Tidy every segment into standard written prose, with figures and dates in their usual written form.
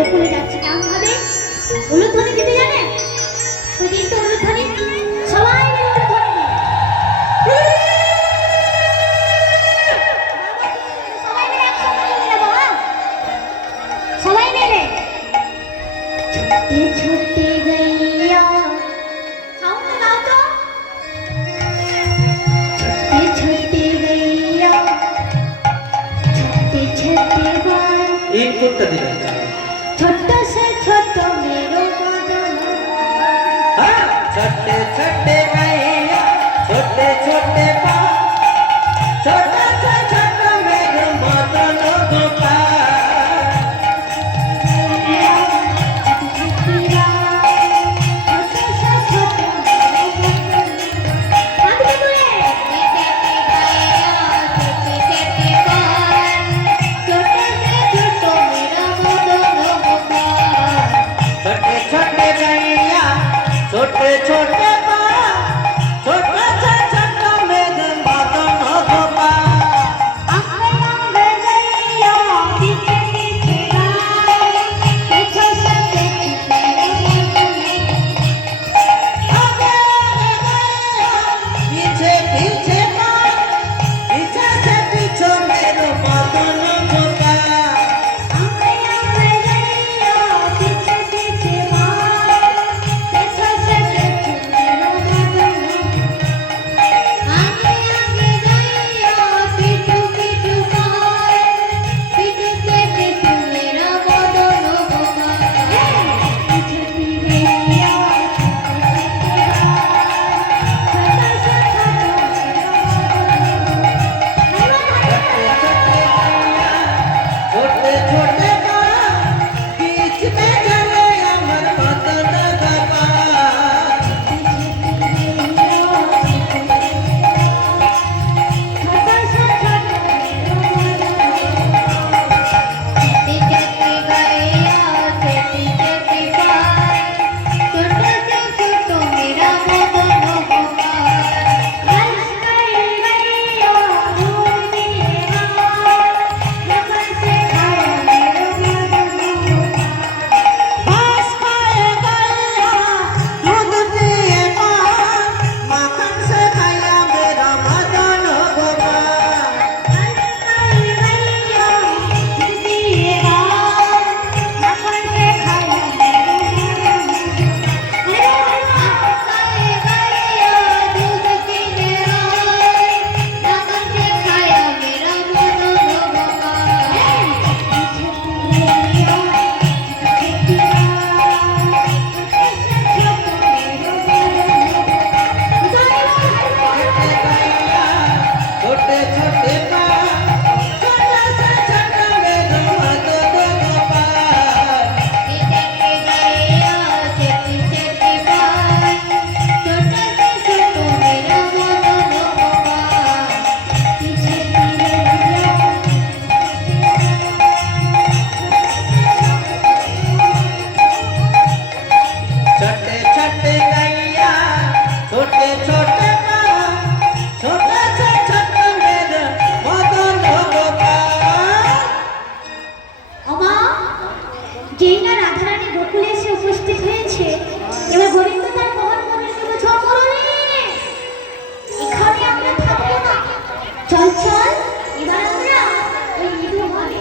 বকুলে যাচ্ছে কেমন ভাবে উলুধ্বনি দিতে জানে তো কিন্তু উলুধ্বনি সবাই মিলে উলুধ্বনি সবাই মিলে একসঙ্গে চলে যাবো হ্যাঁ সবাই মিলে छोटे छोटे गैया साउंड लगाओ तो छोटे छोटे गैया छोटे छोटे बाल इनपुट दिला छोटा से छोटा मेरो बदन हाँ छोटे छोटे गैया छोटे छोटे बाल छोटा से छोटा मेरो बदन गोपाल छोटे छोटे छोटा सा छोटा मेघ बदन गोपाल आंखें आंखें गैया पीछे पीछे गाय पीछे से पीछे आगे गैया पीछे पीछे गाय पीछे से पीछे मेरो बदन गोपाल आंखें आंखें गैया पीछे पीछे गाय पीछे से पीछे मेरो बदन आगे आगे गैया पीछे पीछे गाय पीछे से पीछे मेरा बदन गोपाल पीछे पीछे गैया छोटे छोटे बीच में चले अमर बदन गोपाल बास खाए गैया दूध पिए मां माखन से खाया मेरा मदन गोपाल छोटे छोटे छोटा सा छोटा मेरा मदन गोपाल छोटे छोटे गैया छोटे छोटे छोटा सा छोटा मेरा मदन गोपाल অমা যেই না রাধারানী গোকুলে এসে উপস্থিত হয়েছে এবার গোবিন্দ তার মোহন গোবিন্দ চমরে এখানে আমরা থাকবো না চল চল এবার আমরা ওই ইঁদুর হবে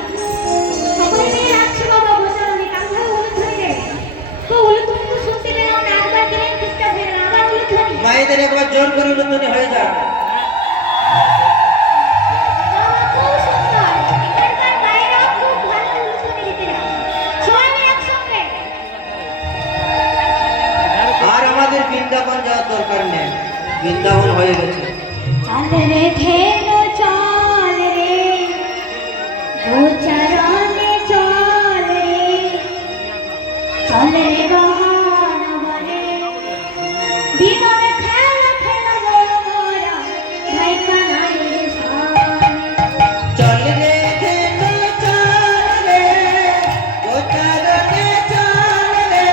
সকলে মিলে রাখছি বাবা বসালে কাঁধে হলুদ ধরে দেবে তো হলুদ তুমি তো শুনতে পেলাম না একবার দিলেন ঠিকঠাক হয়ে গেল আবার হলুদ ধরি মায়েদের একবার জোর করে উন্নতি হয়ে যায় বাবা খুব সুন্দর এখানকার মায়েরা খুব ভালো হলুদ ধরে দিতে জানে সবাই মিলে একসঙ্গে আর আমাদের বৃন্দাবন যাওয়ার দরকার নেই বৃন্দাবন হয়ে গেছে चल रे धेनु चल रे गोचरने चल रे चल रे गहन बने बिनर खेल खेल मोरा भाई कनाई साने चल रे धेनु चल रे गोचरने चल रे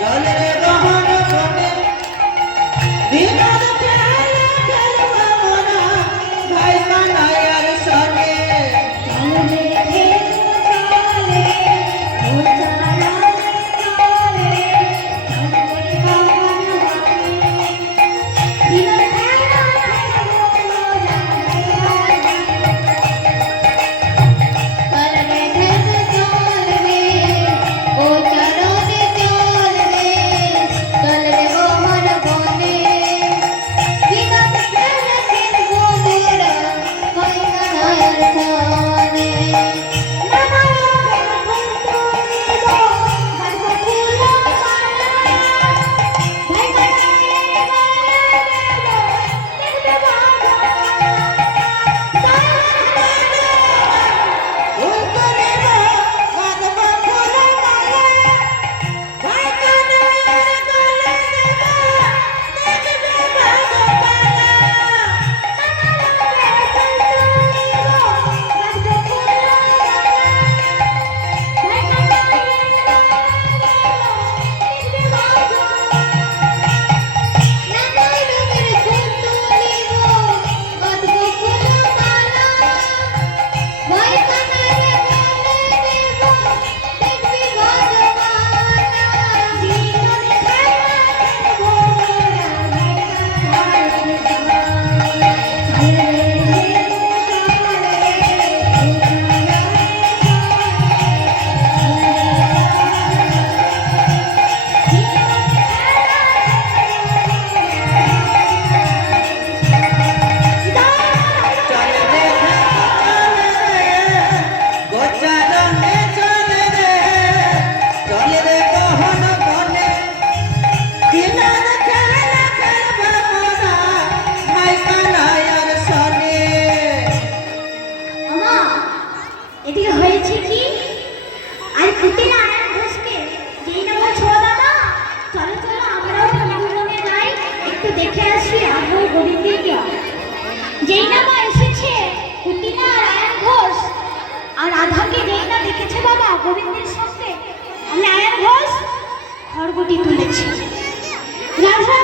चल रे गहन बने बिनर खेल खेल मोरा भाई कन्हैयार संगे चल रे धेनु चल रे गोचरने গোবিন্দের দেওয়া। যেই না মা এসেছে কুটিলা আর আয়ান ঘোষ আর রাধাকে যেই না দেখেছে বাবা গোবিন্দের সঙ্গে আমি আয়ান ঘোষ খড়গুটি তুলেছি। রাধা